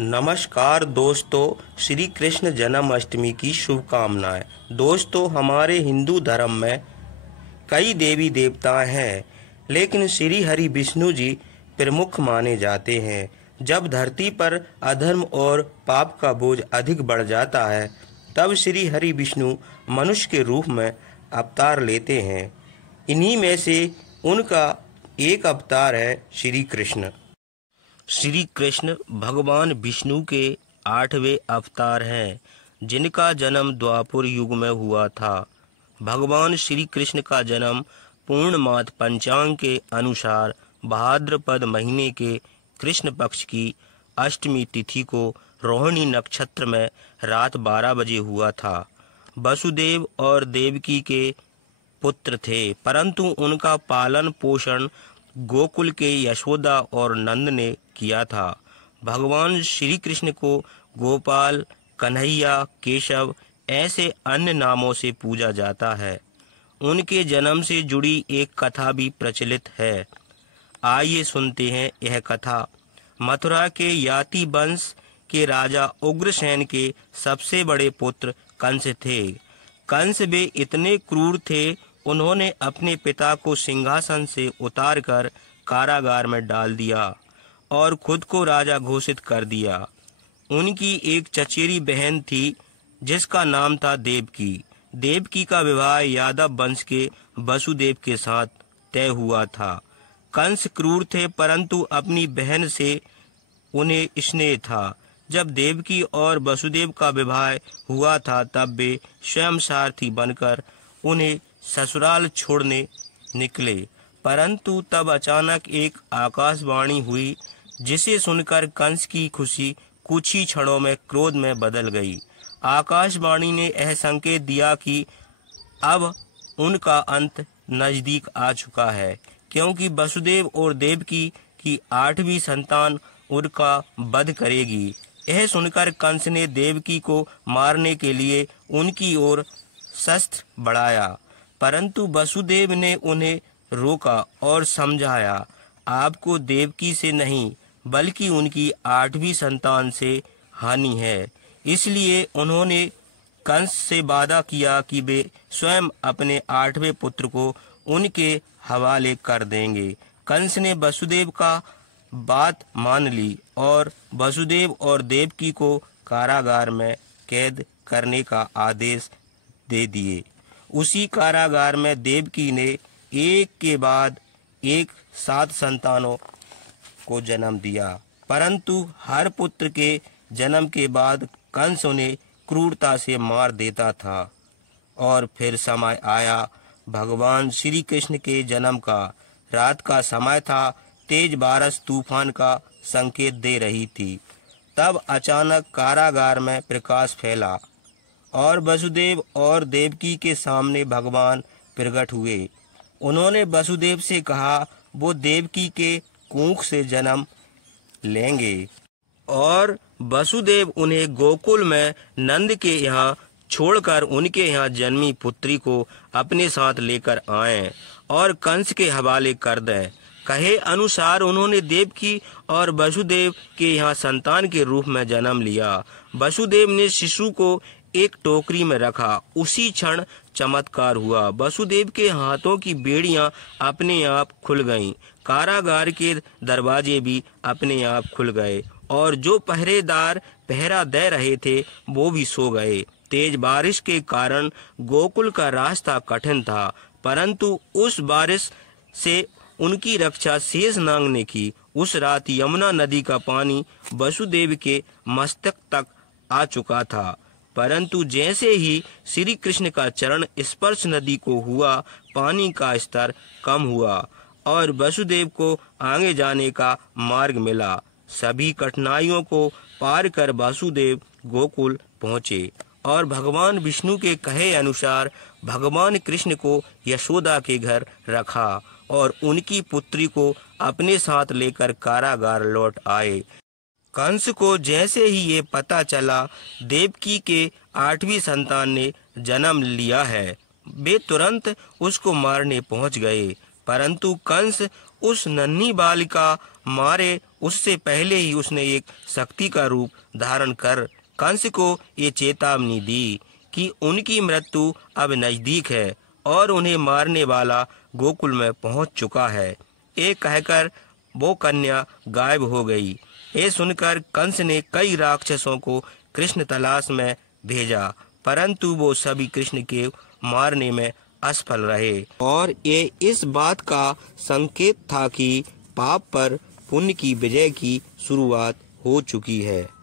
नमस्कार दोस्तों, श्री कृष्ण जन्माष्टमी की शुभकामनाएं। दोस्तों, हमारे हिंदू धर्म में कई देवी देवता हैं, लेकिन श्री हरि विष्णु जी प्रमुख माने जाते हैं। जब धरती पर अधर्म और पाप का बोझ अधिक बढ़ जाता है, तब श्री हरि विष्णु मनुष्य के रूप में अवतार लेते हैं। इन्हीं में से उनका एक अवतार है श्री कृष्ण। श्री कृष्ण भगवान विष्णु के 8वें अवतार हैं, जिनका जन्म द्वापर युग में हुआ था। भगवान श्री कृष्ण का जन्म पूर्णमास पंचांग के अनुसार भाद्रपद महीने के कृष्ण पक्ष की अष्टमी तिथि को रोहिणी नक्षत्र में रात 12 बजे हुआ था। वसुदेव और देवकी के पुत्र थे, परंतु उनका पालन पोषण गोकुल के यशोदा और नंद ने किया था। भगवान श्री कृष्ण को गोपाल, कन्हैया, केशव ऐसे अन्य नामों से पूजा जाता है। उनके जन्म से जुड़ी एक कथा भी प्रचलित है। आइए सुनते हैं यह कथा। मथुरा के याति वंश के राजा उग्रसेन के सबसे बड़े पुत्र कंस थे। कंस वे इतने क्रूर थे, उन्होंने अपने पिता को सिंहासन से उतारकर कारागार में डाल दिया और खुद को राजा घोषित कर दिया। उनकी एक चचेरी बहन थी, जिसका नाम था देवकी। देवकी का विवाह यादव वंश के वसुदेव के साथ तय हुआ था। कंस क्रूर थे, परंतु अपनी बहन से उन्हें स्नेह था। जब देवकी और वसुदेव का विवाह हुआ था, तब वे स्वयं सारथी बनकर उन्हें ससुराल छोड़ने निकले। परंतु तब अचानक एक आकाशवाणी हुई, जिसे सुनकर कंस की खुशी कुछ ही क्षणों में क्रोध में बदल गई। आकाशवाणी ने यह संकेत दिया कि अब उनका अंत नजदीक आ चुका है, क्योंकि वसुदेव और देवकी की 8वीं संतान उनका वध करेगी। यह सुनकर कंस ने देवकी को मारने के लिए उनकी ओर शस्त्र बढ़ाया, परंतु वसुदेव ने उन्हें रोका और समझाया, आपको देवकी से नहीं बल्कि उनकी 8वीं संतान से हानि है। इसलिए उन्होंने कंस से वादा किया कि वे स्वयं अपने 8वें पुत्र को उनके हवाले कर देंगे। कंस ने वसुदेव का बात मान ली और वसुदेव और देवकी को कारागार में कैद करने का आदेश दे दिए। उसी कारागार में देवकी ने एक के बाद एक 7 संतानों को जन्म दिया, परंतु हर पुत्र के जन्म के बाद कंस उन्हें क्रूरता से मार देता था। और फिर समय आया भगवान श्री कृष्ण के जन्म का। रात का समय था, तेज बारिश तूफान का संकेत दे रही थी। तब अचानक कारागार में प्रकाश फैला और वसुदेव और देवकी के सामने भगवान प्रकट हुए। उन्होंने वसुदेव से कहा, वो देवकी के कुख से जन्म लेंगे और वसुदेव उन्हें गोकुल में नंद के यहाँ छोड़कर उनके यहाँ जन्मी पुत्री को अपने साथ लेकर आएं और कंस के हवाले कर दें। कहे अनुसार उन्होंने देवकी और वसुदेव के यहाँ संतान के रूप में जन्म लिया। वसुदेव ने शिशु को एक टोकरी में रखा। उसी क्षण चमत्कार हुआ। वसुदेव के हाथों की बेड़ियां अपने आप खुल गईं। कारागार के दरवाजे भी अपने आप खुल गए और जो पहरेदार पहरा दे रहे थे वो भी सो गए। तेज बारिश के कारण गोकुल का रास्ता कठिन था, परंतु उस बारिश से उनकी रक्षा शेषनाग ने की। उस रात यमुना नदी का पानी वसुदेव के मस्तक तक आ चुका था, परंतु जैसे ही श्री कृष्ण का चरण स्पर्श नदी को हुआ, पानी का स्तर कम हुआ और वसुदेव को आगे जाने का मार्ग मिला। सभी कठिनाइयों को पार कर वासुदेव गोकुल पहुँचे और भगवान विष्णु के कहे अनुसार भगवान कृष्ण को यशोदा के घर रखा और उनकी पुत्री को अपने साथ लेकर कारागार लौट आए। कंस को जैसे ही ये पता चला देवकी के 8वीं संतान ने जन्म लिया है, वे तुरंत उसको मारने पहुंच गए, परंतु कंस उस नन्ही बालिका मारे उससे पहले ही उसने एक शक्ति का रूप धारण कर कंस को ये चेतावनी दी कि उनकी मृत्यु अब नजदीक है और उन्हें मारने वाला गोकुल में पहुंच चुका है। ये कहकर वो कन्या गायब हो गई। ये सुनकर कंस ने कई राक्षसों को कृष्ण तलाश में भेजा, परंतु वो सभी कृष्ण के मारने में असफल रहे और ये इस बात का संकेत था कि पाप पर पुण्य की विजय की शुरुआत हो चुकी है।